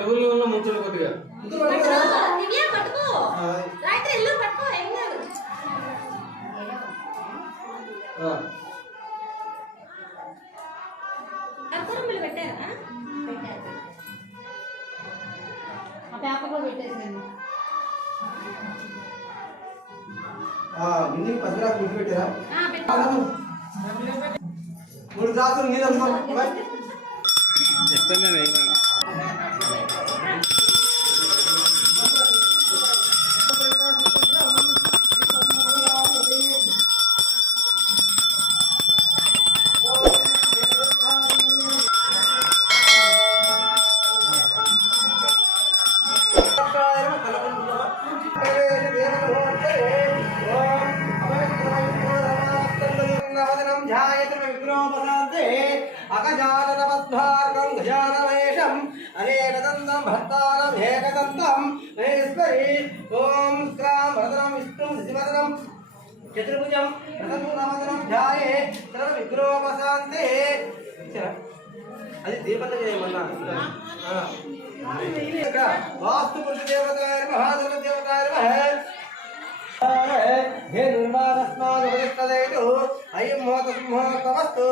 నువ్వులు ముంచులు కొద్దిగా మూడు గ్లాసులు నీళ్ళు अगजाननपद्मार्गं गजाननवेशं अनेकदन्तं भक्तानां एकदन्तं महेश्वरी ॐ क्रां वरदनं विष्णुं शशिवर्णं चतुर्भुजं प्रसन्नवदनं ध्याये सर्वविघ्नोपशान्ते అది దీపంతో చేయమన్నా వాస్తు పురుష దేవతాయ మహాదేవ దేవతాయ हे निर्माणस्मादुपदिष्टदेतु अयं मोहतमस्तु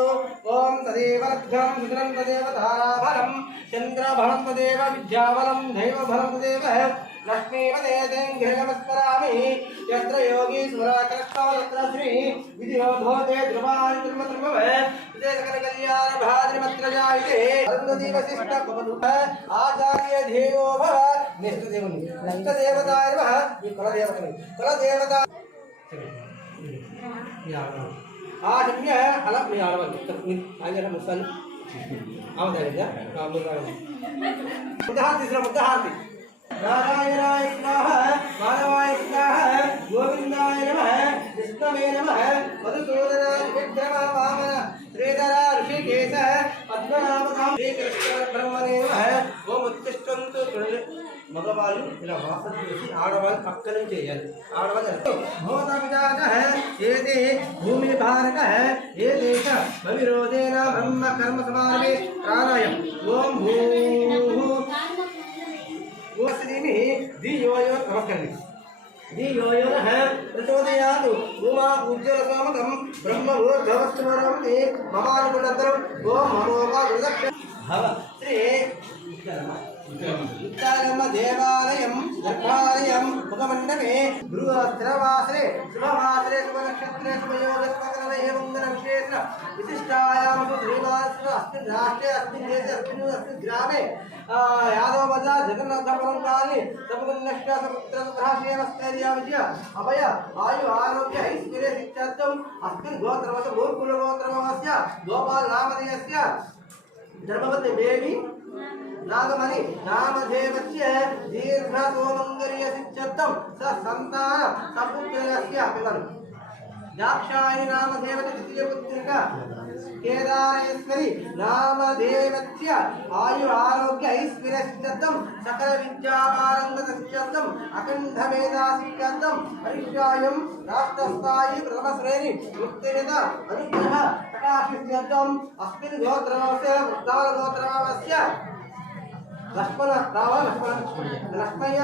ओम तदेव लब्धं सुदरं तदेव ताराबलं चन्द्रबलं तदेव विद्याबलं दैवबलं तदेव लक्ष्मीपदेशं गृहमस्मरामि यत्र योगीश्वराकरष्टौ तत्र श्री विधियोधोते ध्रुवाणि धर्मधर्मवे विजयकलकल्याण भाद्रमत्रजायते अरुन्धति वसिष्ठ कुपदुः आचार्य ध्येयो भव निष्ठदेवनि नष्टदेवताय नमः ఈ కులదేవత ఆశమ్య అలా మీ ఆడవాలి ఆయన ముస్తాను అవుతాయి ముద్దహార్తి नारायणाय स्वाहा माधवाय स्वाहा गोविंदाय नमः विष्णवे नमः मधुसूदनाय विक्रम वामन श्रीधरा ऋषिकेश पद्मनाभकां श्रीकृष्ण ब्रह्मणे नमः ओम उत्तिष्ठन्तु मगवाళ్ళు ఇలా వాసన చేసి ఆడవాళ్ళు పక్కన చేయాలి ఆడవాళ్ళు భూతమిదానః ఏదే భూమి భారకః ఏ దేశ భవిరోధేన బ్రహ్మ కర్మ సమానే ప్రాణాయం ఓం భూ ओस्रीमि दियोयो नमस्करणे दियोयो नः प्रचोदयातु उमा उज्ज्वलकामकं ब्रह्मभूर्भवस्वरमते ममानुगुणतरं ओम मनोका गुरुदक्ष भव श्री उत्तरम देवालयं गर्भालयं मुखमण्डपे गृहस्थिरवासरे शुभवासरे शुभनक्षत्रे शुभयोगत्मकरणे मङ्गलविशेषण विशिष्टायां श्रीनिवासः अस्मिन् राष्ट्रे अस्मिन् देशे अस्मिन् ग्रामे यादव बाजार जगन्नाथपुरं कालनी तपगुणनष्ट समुद्र सत्राशेवस्तैर्या विजय अभय आयु आरोग्य ऐश्वर्य सिद्ध्यर्थम् अस्मिन् गोत्रवस्य गोकुलगोत्रवस्य गोपाल नामधेयस्य धर्मवती देवी नागमणि नामधेयस्य दीर्घसोमङ्गल्य सिद्ध्यर्थं स संतान सपुत्रस्य पिबन् दाक्षायणी नामधेयस्य द्वितीय पुत्रिका केदारेश्वरी नामदेवस्य आयु आरोग्य ऐश्वर्यसिद्ध्यर्थं सकल विद्यापारंगतसिद्ध्यर्थं अखंड मेधासिद्ध्यर्थं परिश्रायं राष्ट्रस्थायी प्रथम श्रेणी मुक्तिवेद अनुग्रह प्रकाशसिद्ध्यर्थं अस्मिन् गोत्रवस्य वृद्धाल गोत्रवस्य लक्ष्मण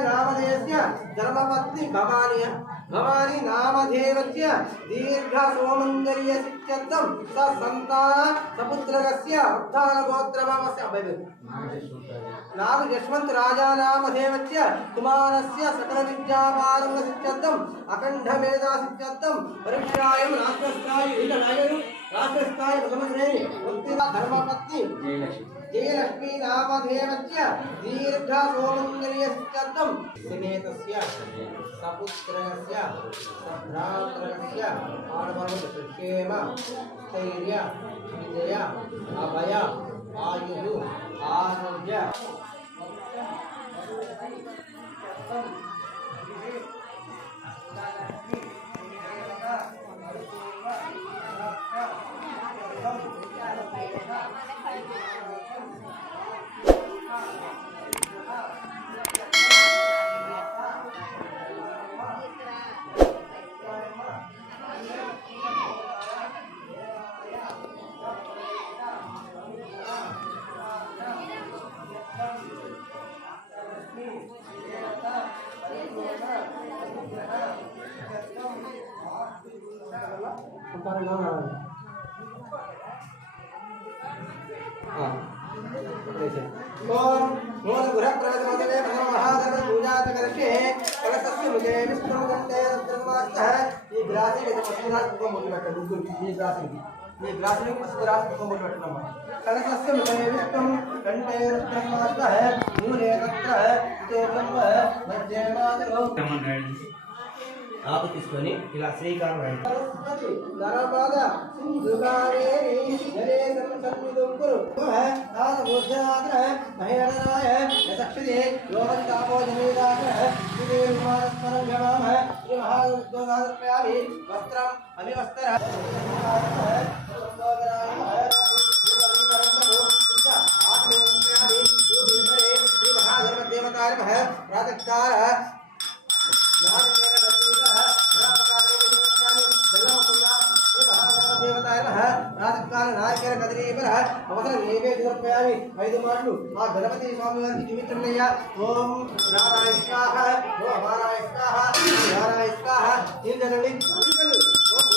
नामधेयस्य धर्मपत्नी भवानी नामधेयस्य दीर्घ सोमंगल्य सिद्ध्यर्थं ससंतान सपुत्रस्य उद्धार गोत्रवस्य नाग यशवंत राजा नामधेयस्य कुमारस्य सकल विद्यापारंग सिद्ध्यर्थं अखंड मेधा सिद्ध्यर्थं परीक्षायां राष्ट्रस्थायी प्रथम श्रेणी धर्मपत्नी जयलक्ष्मी नामधेयस्य दीर्घ सोमंगल्य सिद्ध्यर्थं समेतस्य सपुत्रस्य भ्रातृस्य आर्भवक्षेम स्थैर्य विजय अभय आयु आरोग्य ओम मोद गुरः प्रवेशमोदने प्रथम महाधर्म पूजात करके कलशस्य मुझे विष्णु गंडे रुद्रमास्तः ये ग्रासी में मसूरात को मोटी बैठा रुद्र ये ग्रासी में मसूरात को मोटी बैठा नंबर कलशस्य मुझे विष्णु गंडे रुद्रमास्तः मूले तत्र है ते ब्रह्म है मध्य मातरो आप తీసుకొని ఇలా శ్రీకారం రాయండి నరపద సింధుగారేని జలే సంసన్నిదుంకురు హై నాద బోధనాద్ర మహేడరాయ యతక్షిదే యోగంతాపో జనేదాగ్ర శ్రీ కుమారస్మరం గమామ శ్రీ మహాగోదాప్యామి వస్త్రం అవివస్త్ర प्रातःकाल प्रातःकाल नायकर कदलीपर अवसर नैवेद्य समर्पयामि 5 माटलु आ गणपति स्वामी वारिकी जीवित्रमయ్య ओम नारायण स्वाहा ओम नारायण स्वाहा नारायण स्वाहा इंद्रनंदी इंद्रनु ओम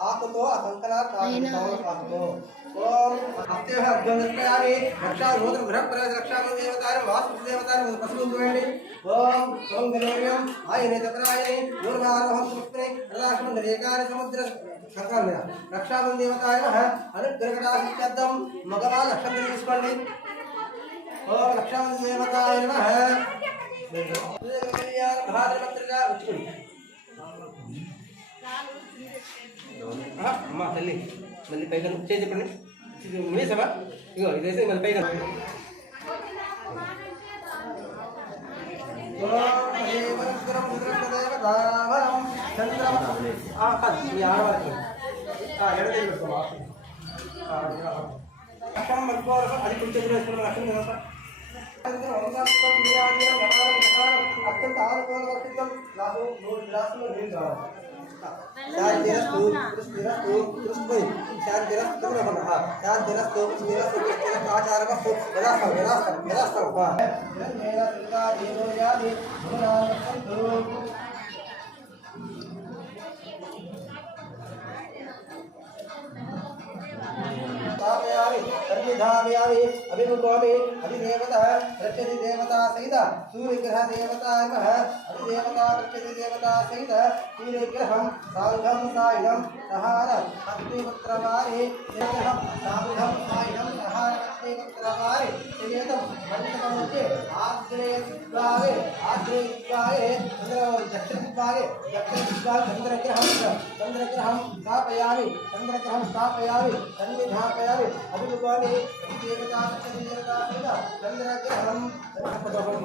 आकुतो असंकला ताकुतो ओम हस्तेः अभ्यंगस्यामि रक्षा रोद्र गृह प्रवेश रक्षा देवताय वास्तु देवताय पशुंदुवेंडी ओम ओम गणेयम आयने तपरायने दूरवारोहं पुष्पे रदाशमं रेकानि समुद्र संकल्प मेरा रक्षा देवताय अनुग्रहकटाक्षित्यर्थं मगवा लक्ष्मी తీసుకోండి ओम रक्षा देवताय नमः भाद्रपत्रగా వచ్చుకోండి అమ్మా తల్లి మళ్ళీ పైగా చేసి చెప్పండి మునేసమా ఇగో ఇదేసి మళ్ళీ పైగా అది కొంచెం వేసుకున్నాం లక్ష్మీ అత్యంత ఆరోగ్యం నాకు 3 గ్లాసులు నీళ్ళు కావాలి शांति रस्तु terus boy शांति रस्तु ना बना हां शांति रस्तु आचार वस्तु व्यवस्था हां मेरा दुर्गा देवो यादि भगवान तापयामि कर्मी सन्निधापयामि अभिमुखोमि अधिदेवता प्रत्यधि देवता सहित सूर्यग्रह देवता नमः अधिदेवता प्रत्यधि देवता सहित सूर्यग्रहं सायुधं सायुधं सहार अग्निपुत्रवारे देवः सायुधं सायुधं सहार अग्निपुत्रवारे श्रीयतं मण्डपमध्ये आग्नेयद्वारे दक्षिणद्वारे चन्द्रग्रहं स्थापयामि सन्निधापयामि अभिमुखोमि देवता देवता चन्द्रग्रहं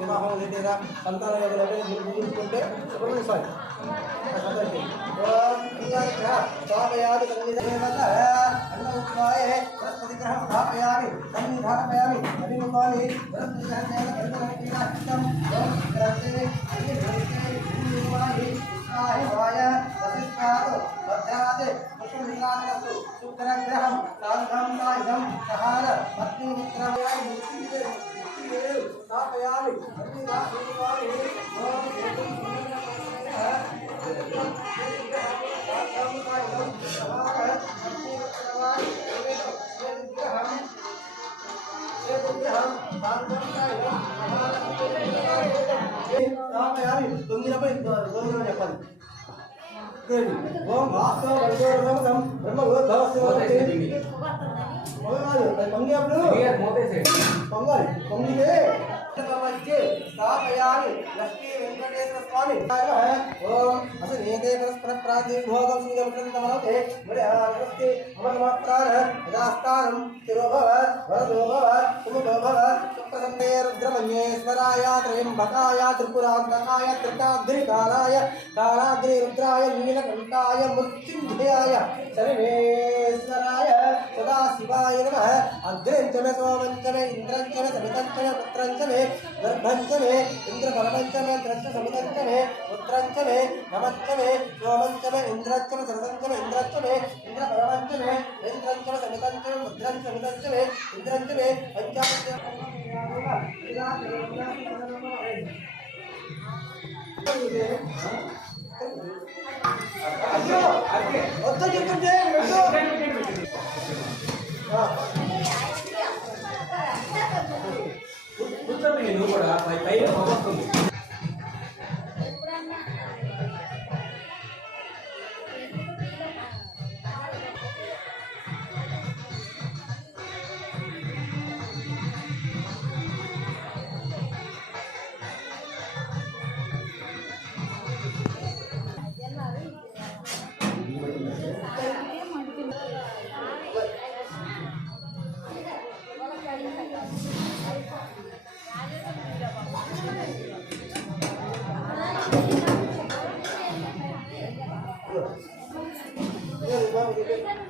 विवाहं लेटेगा संतानयोगं निरूपिंచుకుంటే సుబ్రహ్మణ్య స్వామి स्थापयामि सन्निधापयामि अन्नोत्सवाय बृहस्पतिग्रहं स्थापयामि सन्निधापयामि अभिमुखोमि बृहस्पतिग्रहं देवतां वाय वसिष्ठात् भद्रात् पुष्पमिलानस्तु शुक्रग्रहं साधुं सायुधं सहार अग्निमित्रमयामि स्थापयामि ఓం వాస్తవ పరిశోధనం పొంగాలి పొంగితే स्थापयामि लक्ष्मी वेंकटेश्वर स्वामी ओम असनेते परस्पर प्रातिभोगं सुगमकृतमनोते मृडहारस्ते अमरमात्राण यदास्तानं तिरोभव वरदो भव सुमुखो भव सुप्रसन्ने रुद्रमन्येश्वराय त्र्यम्बकाय त्रिपुरान्तकाय त्रिकाग्निकालाय कालाग्निरुद्राय नीलकण्ठाय मृत्युञ्जयाय सर्वेश्वराय सदाशिवाय नमः अग्निञ्चमे सोमञ्चमे इन्द्रञ्चमे सवितञ्चमे पुत्रञ्चमे गर्भञ्चमे इन्द्रपरमञ्चमे द्रश्च समितञ्चमे पुत्रञ्चमे नमञ्चमे सोमञ्चमे इन्द्रञ्चमे सरसञ्चमे इन्द्रञ्चमे इन्द्रपरमञ्चमे इन्द्रञ्चमे समितञ्चमे मुद्रञ्च समितञ्चमे इन्द्रञ्चमे నువ్వు కూడా పైన వస్తుంది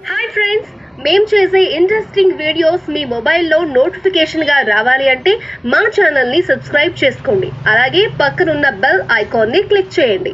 హాయ్ ఫ్రెండ్స్, మేము చేసే ఇంట్రెస్టింగ్ వీడియోస్ మీ మొబైల్లో నోటిఫికేషన్గా రావాలి అంటే మా ఛానల్ని సబ్స్క్రైబ్ చేసుకోండి. అలాగే పక్కనున్న బెల్ ఐకాన్ని క్లిక్ చేయండి.